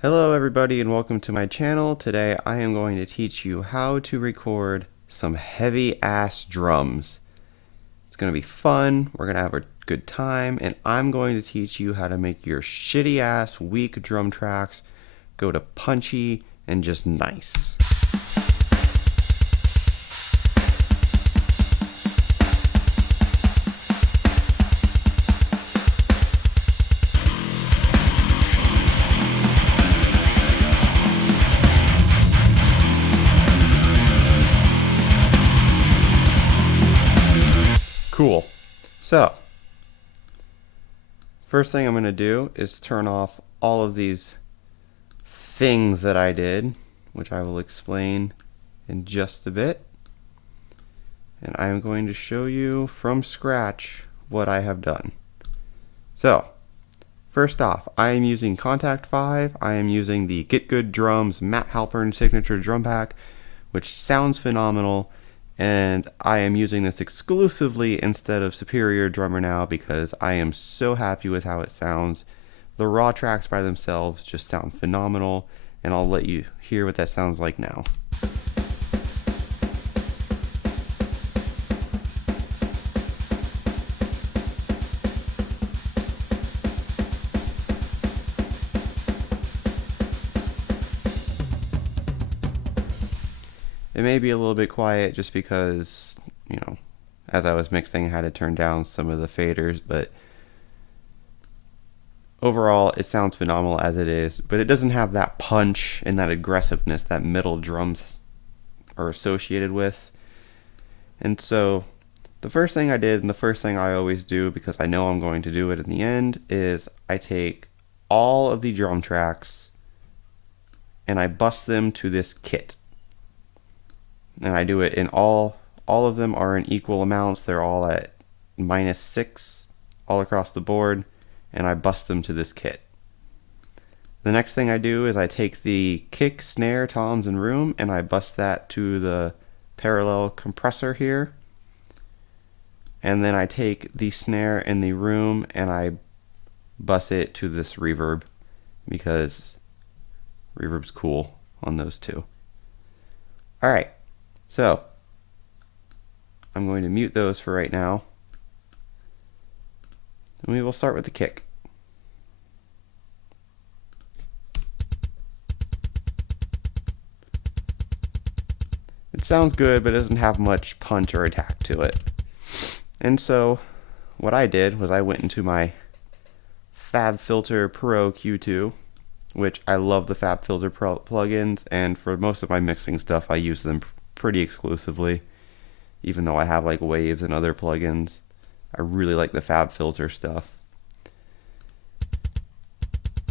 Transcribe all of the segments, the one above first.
Hello everybody and welcome to my channel. Today I am going to teach you how to record some heavy ass drums. It's going to be fun, we're going to have a good time, and I'm going to teach you how to make your shitty ass weak drum tracks go to punchy and just nice. Cool. So, first thing I'm going to do is turn off all of these things that I did, which I will explain in just a bit. And I am going to show you from scratch what I have done. So, first off, I am using Contact 5. I am using the Getgood Drums Matt Halpern Signature Drum Pack, which sounds phenomenal. And I am using this exclusively instead of Superior Drummer now because I am so happy with how it sounds. The raw tracks by themselves just sound phenomenal, and I'll let you hear what that sounds like now. It may be a little bit quiet just because, as I was mixing, I had to turn down some of the faders, but overall it sounds phenomenal as it is, but it doesn't have that punch and that aggressiveness that metal drums are associated with. And so the first thing I did, and the first thing I always do because I know I'm going to do it in the end, is I take all of the drum tracks and I bust them to this kit. And I do it in all of them are in equal amounts. They're all at -6 all across the board, and I bust them to this kit. The next thing I do is I take the kick, snare, toms, and room, and I bust that to the parallel compressor here. And then I take the snare and the room and I bust it to this reverb because reverb's cool on those two. Alright, so I'm going to mute those for right now. And we will start with the kick. It sounds good, but it doesn't have much punch or attack to it. And so what I did was I went into my FabFilter Pro Q2, which I love the FabFilter Pro plugins, and for most of my mixing stuff I use them pretty exclusively, even though I have like Waves and other plugins. I really like the FabFilter stuff.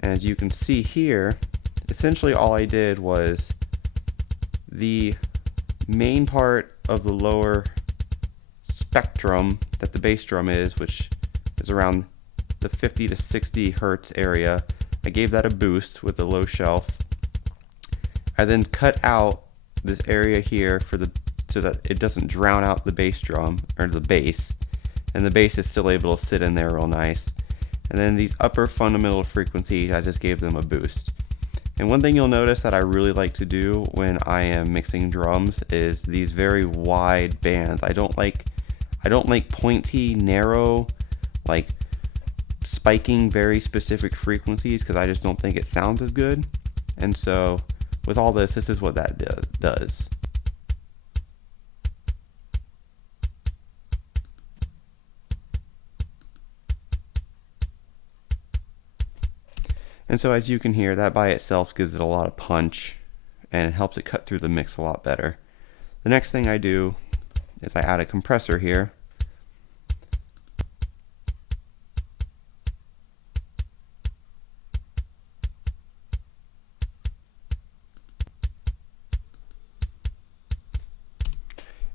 And as you can see here, essentially all I did was the main part of the lower spectrum that the bass drum is, which is around the 50 to 60 hertz area, I gave that a boost with the low shelf. I then cut out this area here so that it doesn't drown out the bass drum or the bass, and the bass is still able to sit in there real nice. And then these upper fundamental frequencies, I just gave them a boost. And one thing you'll notice that I really like to do when I am mixing drums is these very wide bands. I don't like pointy, narrow, like spiking very specific frequencies because I just don't think it sounds as good. And so with all this is what that does. And so as you can hear, that by itself gives it a lot of punch and it helps it cut through the mix a lot better. The next thing I do is I add a compressor here.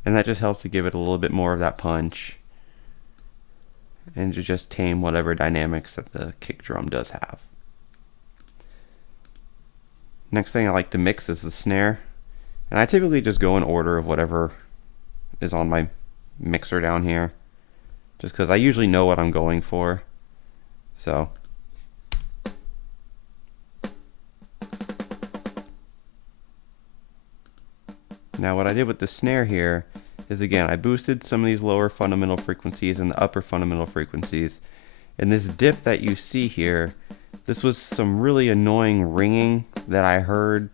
And that just helps to give it a little bit more of that punch and to just tame whatever dynamics that the kick drum does have. Next thing I like to mix is the snare. And I typically just go in order of whatever is on my mixer down here, just because I usually know what I'm going for. So Now what I did with the snare here is, again, I boosted some of these lower fundamental frequencies and the upper fundamental frequencies. And this dip that you see here, this was some really annoying ringing that I heard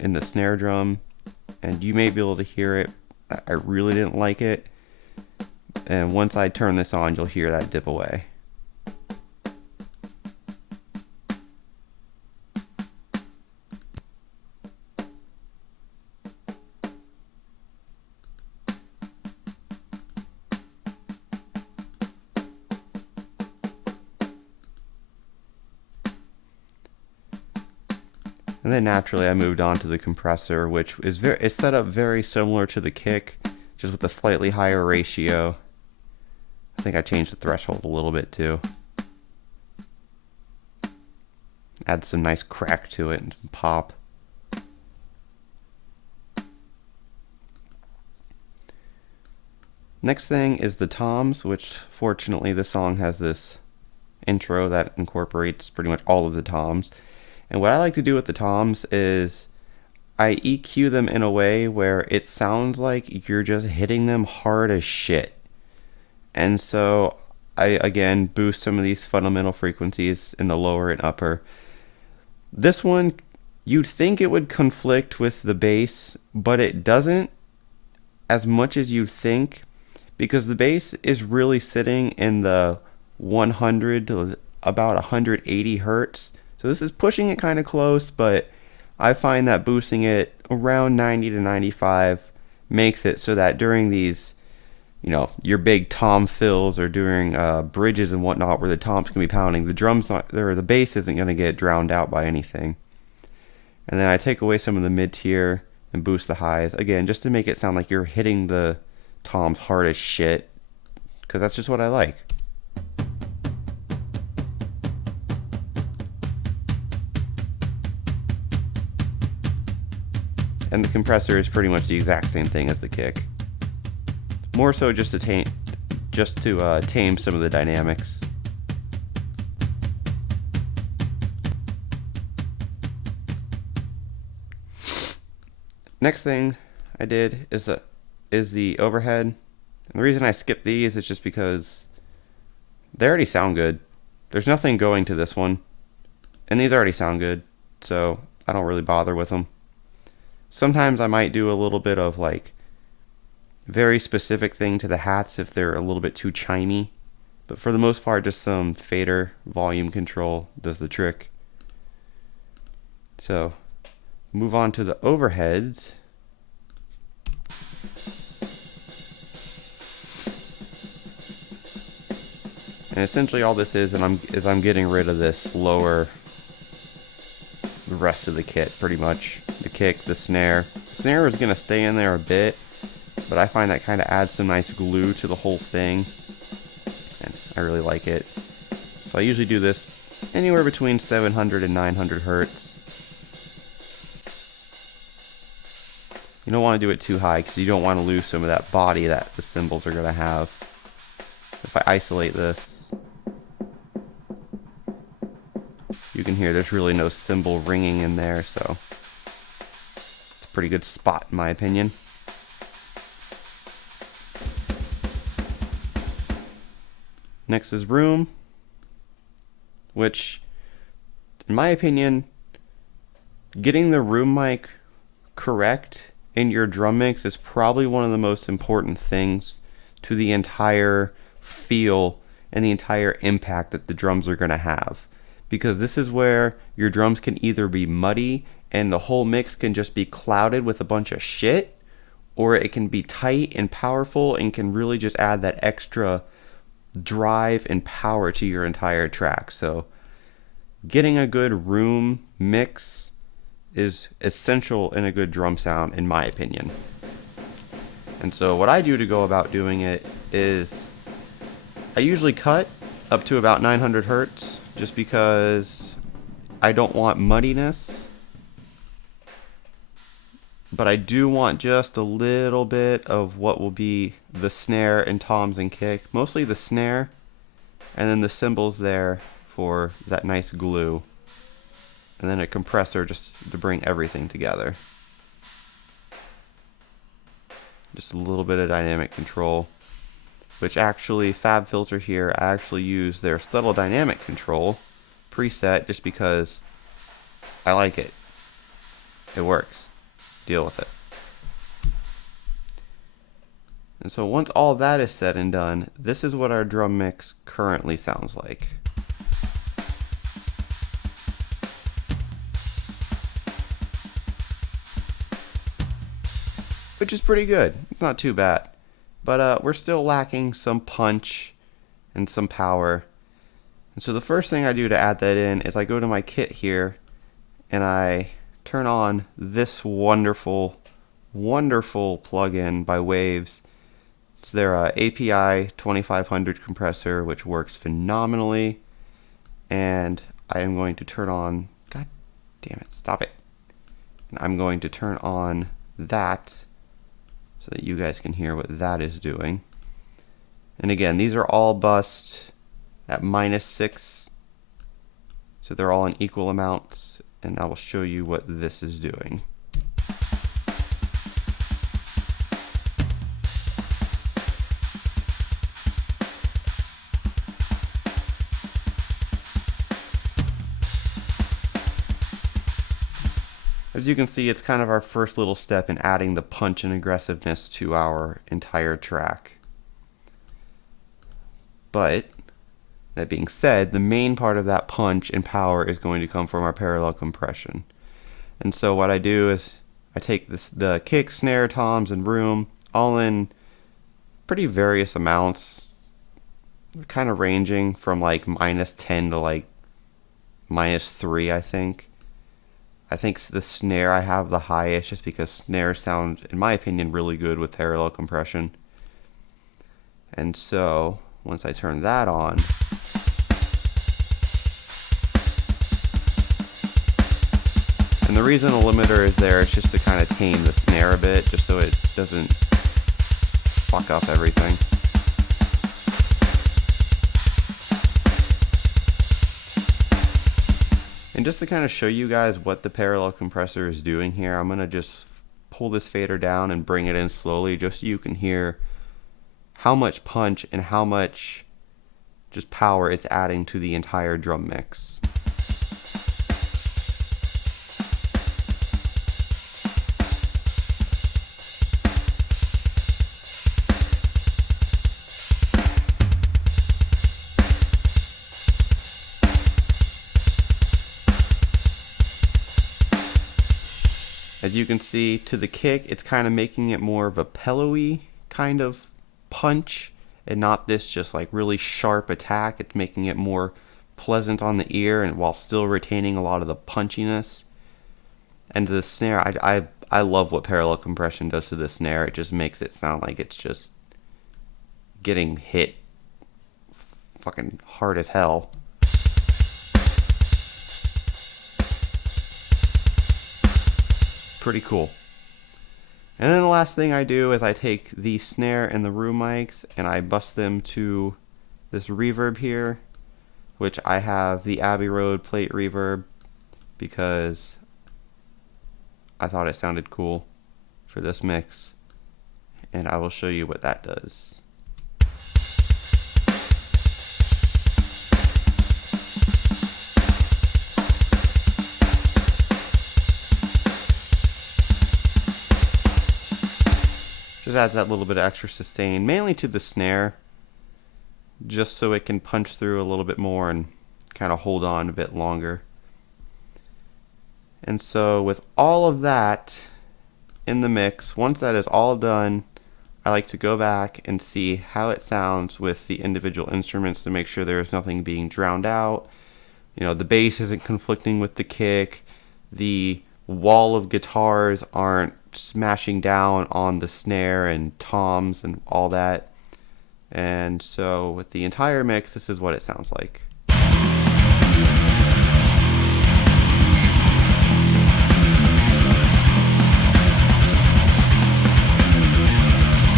in the snare drum, and you may be able to hear it. I really didn't like it. And once I turn this on, you'll hear that dip away. And then naturally I moved on to the compressor, which is set up very similar to the kick, just with a slightly higher ratio. I think I changed the threshold a little bit too. Add some nice crack to it and pop. Next thing is the toms, which fortunately this song has this intro that incorporates pretty much all of the toms. And what I like to do with the toms is I EQ them in a way where it sounds like you're just hitting them hard as shit. And so I, again, boost some of these fundamental frequencies in the lower and upper. This one, you'd think it would conflict with the bass, but it doesn't as much as you'd think, because the bass is really sitting in the 100 to about 180 hertz. So this is pushing it kind of close, but I find that boosting it around 90 to 95 makes it so that during these, you know, your big tom fills or during bridges and whatnot where the toms can be pounding, the drums not there, the bass isn't going to get drowned out by anything. And then I take away some of the mid tier and boost the highs again, just to make it sound like you're hitting the toms hard as shit, because that's just what I like. And the compressor is pretty much the exact same thing as the kick. More so just to tame some of the dynamics. Next thing I did is the overhead. And the reason I skipped these is just because they already sound good. There's nothing going to this one, and these already sound good, so I don't really bother with them. Sometimes I might do a little bit of like very specific thing to the hats if they're a little bit too chimey, but for the most part just some fader volume control does the trick. So move on to the overheads. And essentially all this is I'm getting rid of this lower, the rest of the kit pretty much. The kick, the snare. The snare is going to stay in there a bit, but I find that kind of adds some nice glue to the whole thing, and I really like it. So I usually do this anywhere between 700 and 900 hertz. You don't want to do it too high because you don't want to lose some of that body that the cymbals are going to have. If I isolate this, you can hear there's really no cymbal ringing in there, so it's a pretty good spot in my opinion. Next is room, which in my opinion, getting the room mic correct in your drum mix is probably one of the most important things to the entire feel and the entire impact that the drums are going to have. Because this is where your drums can either be muddy and the whole mix can just be clouded with a bunch of shit, or it can be tight and powerful and can really just add that extra drive and power to your entire track. So getting a good room mix is essential in a good drum sound, in my opinion. And so what I do to go about doing it is I usually cut up to about 900 hertz just because I don't want muddiness, but I do want just a little bit of what will be the snare and toms and kick, mostly the snare, and then the cymbals there for that nice glue, and then a compressor just to bring everything together. Just a little bit of dynamic control, which actually FabFilter here, I actually use their subtle dynamic control preset just because I like it. It works. Deal with it. And so once all that is said and done, this is what our drum mix currently sounds like. Which is pretty good. It's not too bad. But we're still lacking some punch and some power. And so the first thing I do to add that in is I go to my kit here and I turn on this wonderful, wonderful plugin by Waves. It's their API 2500 compressor, which works phenomenally. And I am going to turn on, god damn it, stop it. And I'm going to turn on that so that you guys can hear what that is doing. And again, these are all bust at -6, so they're all in equal amounts, and I will show you what this is doing. As you can see, it's kind of our first little step in adding the punch and aggressiveness to our entire track. But that being said, the main part of that punch and power is going to come from our parallel compression. And so what I do is I take the kick, snare, toms, and room all in pretty various amounts, kind of ranging from like -10 to like -3, I think. I think the snare I have the highest just because snares sound, in my opinion, really good with parallel compression. And so once I turn that on, and the reason the limiter is there is just to kind of tame the snare a bit, just so it doesn't fuck up everything. And just to kind of show you guys what the parallel compressor is doing here, I'm going to just pull this fader down and bring it in slowly just so you can hear how much punch and how much just power it's adding to the entire drum mix. As you can see, to the kick, it's kind of making it more of a pillowy kind of punch and not this just like really sharp attack. It's making it more pleasant on the ear and while still retaining a lot of the punchiness. And to the snare, I love what parallel compression does to the snare. It just makes it sound like it's just getting hit fucking hard as hell. Pretty cool. And then the last thing I do is I take the snare and the room mics and I bust them to this reverb here, which I have the Abbey Road plate reverb because I thought it sounded cool for this mix, and I will show you what that does. Just adds that little bit of extra sustain, mainly to the snare, just so it can punch through a little bit more and kind of hold on a bit longer. And so with all of that in the mix, once that is all done, I like to go back and see how it sounds with the individual instruments to make sure there is nothing being drowned out. You know, the bass isn't conflicting with the kick, the wall of guitars aren't smashing down on the snare and toms and all that. And so with the entire mix, this is what it sounds like.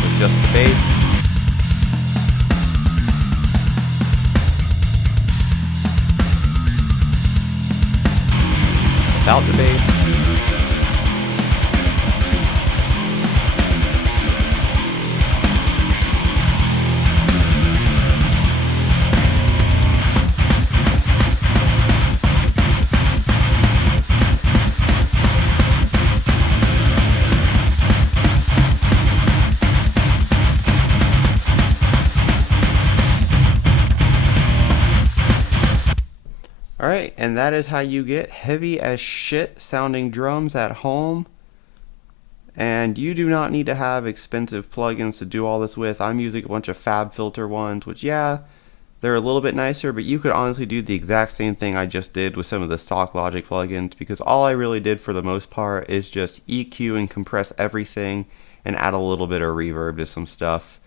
With just the bass. Without the bass. Alright, and that is how you get heavy as shit sounding drums at home. And you do not need to have expensive plugins to do all this with. I'm using a bunch of FabFilter ones, which, yeah, they're a little bit nicer, but you could honestly do the exact same thing I just did with some of the stock Logic plugins, because all I really did for the most part is just EQ and compress everything and add a little bit of reverb to some stuff.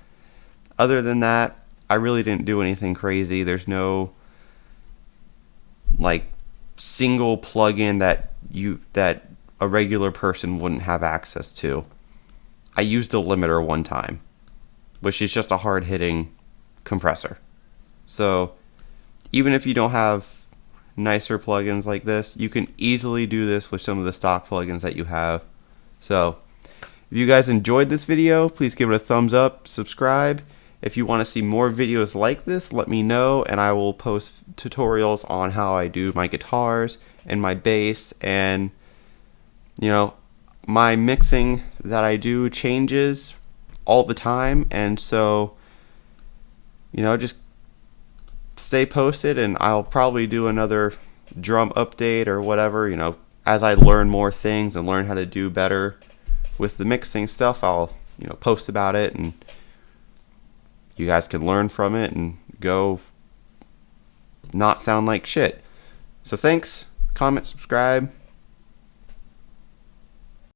Other than that, I really didn't do anything crazy. There's no like single plugin that a regular person wouldn't have access to. I used a limiter one time, which is just a hard-hitting compressor. So even if you don't have nicer plugins like this, you can easily do this with some of the stock plugins that you have. So if you guys enjoyed this video, please give it a thumbs up, subscribe. If you want to see more videos like this, let me know, and I will post tutorials on how I do my guitars and my bass, and my mixing that I do changes all the time, and so just stay posted, and I'll probably do another drum update or whatever, as I learn more things and learn how to do better with the mixing stuff. I'll post about it, and you guys can learn from it and go not sound like shit. So thanks, comment, subscribe.